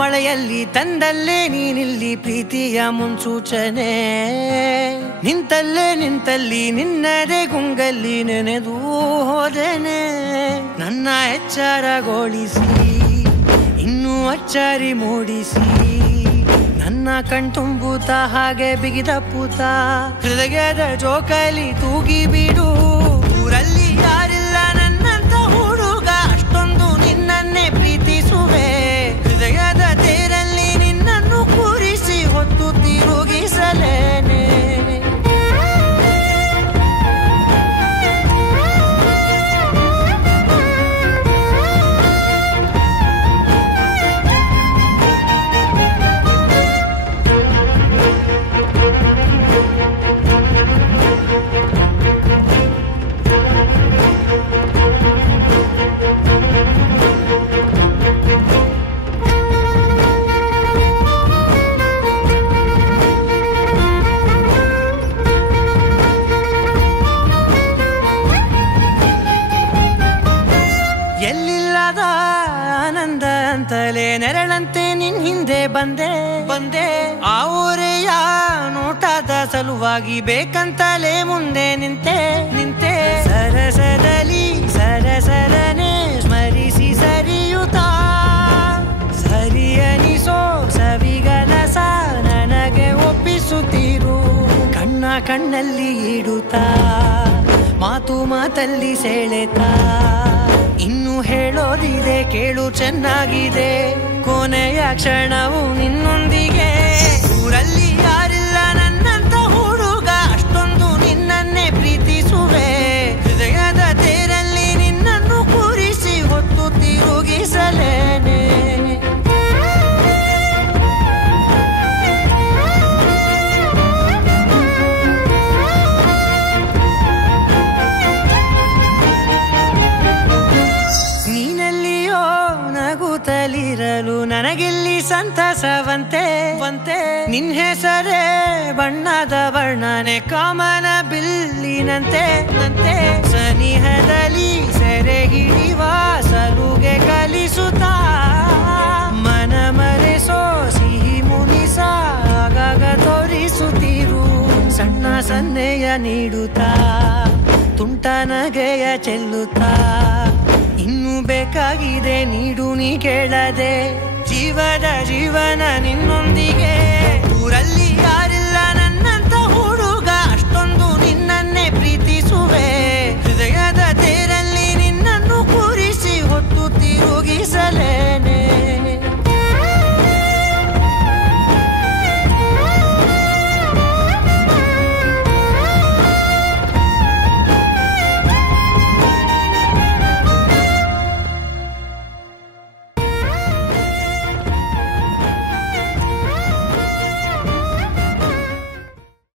ಮಳೆಯಲ್ಲಿ ತಂದಲ್ಲೇ ನೀನಿಲ್ಲಿ ಪ್ರೀತಿಯ ಮುನ್ಸೂಚನೆ ನಿಂತಲ್ಲಿ ನಿನ್ನದೇ ಗುಂಗಲ್ಲಿ ನೆನೆದು ಹೋದೆನೆ ನನ್ನ ಎಚ್ಚರಗೊಳಿಸಿ ಇನ್ನೂ ಅಚ್ಚರಿ ಮೂಡಿಸಿ ನನ್ನ ಕಣ್ತುಂಬುತ್ತ ಹಾಗೆ ಬಿಗಿದಪ್ಪುತ್ತ ಹೃದಯದ ಜೋಕಾಲಿ ತೂಗಿ ಬಿಡು ಊರಲ್ಲಿ ಯಾರಿಲ್ಲ ನನ್ನಂತ ಹುಡುಗ ಅಷ್ಟೊಂದು ನಿನ್ನನ್ನೇ ಪ್ರೀತಿಸುವೆ ಹೃದಯದ ತೇರಲ್ಲಿ ನಿನ್ನನ್ನು ಕೂರಿಸಿ ಹೊತ್ತು ತಿರುಗಿಸಲೇನೆ ನೆರಳಂತೆ ನಿನ್ ಹಿಂದೆ ಬಂದೆ ಆ ಊರೆಯ ನೋಟದ ಸಲುವಾಗಿ ಬೇಕಂತಲೇ ಮುಂದೆ ನಿಂತೆ ಸರಸರನೆ ಸ್ಮರಿಸಿ ಸರಿಯುತ್ತಾ ಸರಿಯನಿಸೋ ಸವಿಗನಸ ನನಗೆ ಒಪ್ಪಿಸುತ್ತೀರು ಕಣ್ಣಲ್ಲಿ ಇಡುತ್ತಾ ಮಾತಲ್ಲಿ ಸೆಳೆತಾ ಇನ್ನು ಹೇಳೋದಿದೆ ಕೇಳು ಚೆನ್ನಾಗಿದೆ ಕೊನೆಯ ಕ್ಷಣವು ನಿನ್ನೊಂದಿಗೆ ಊರಲ್ಲಿ ಯಾರಿಲ್ಲ ನನ್ನಂತ ಹುಡುಗ ಅಷ್ಟೊಂದು ನಿನ್ನನ್ನೇ ಪ್ರೀತಿಸುವೆ ಹೃದಯದ ತೇರಲ್ಲಿ ನಿನ್ನನ್ನು ಕೂರಿಸಿ ಹೊತ್ತು ತಿರುಗಿಸಲೇನೆ ನಗುತ್ತಲಿರಲು ನನಗಿಲ್ಲಿ ಸಂತಸವಂತೆ ನಿನ್ ಹೆಸರೇ ಬಣ್ಣದ ವರ್ಣನೆ ಕಾಮನ ಬಿಲ್ಲಿನಂತೆ ಸನಿಹದಲ್ಲಿ ಸೆರೆ ಹಿಡಿವ ಸಲುಗೆ ಕಲಿಸುತ್ತಾ ಮನ ಮರೆಸೋ ಸಿಹಿ ಮುನಿಸ ಆಗಾಗ ತೋರಿಸುತ್ತಿರು ಸಣ್ಣ ಸನ್ನೆಯ ನೀಡುತ್ತಾ ತುಂಟ ನಗೆಯ ಚೆಲ್ಲುತ್ತಾ ಇನ್ನು ಬೇಕಾಗಿದೆ ನೀಡು ನೀ ಕೇಳದೆ ಜೀವನ ನಿನ್ನೊಂದಿಗೆ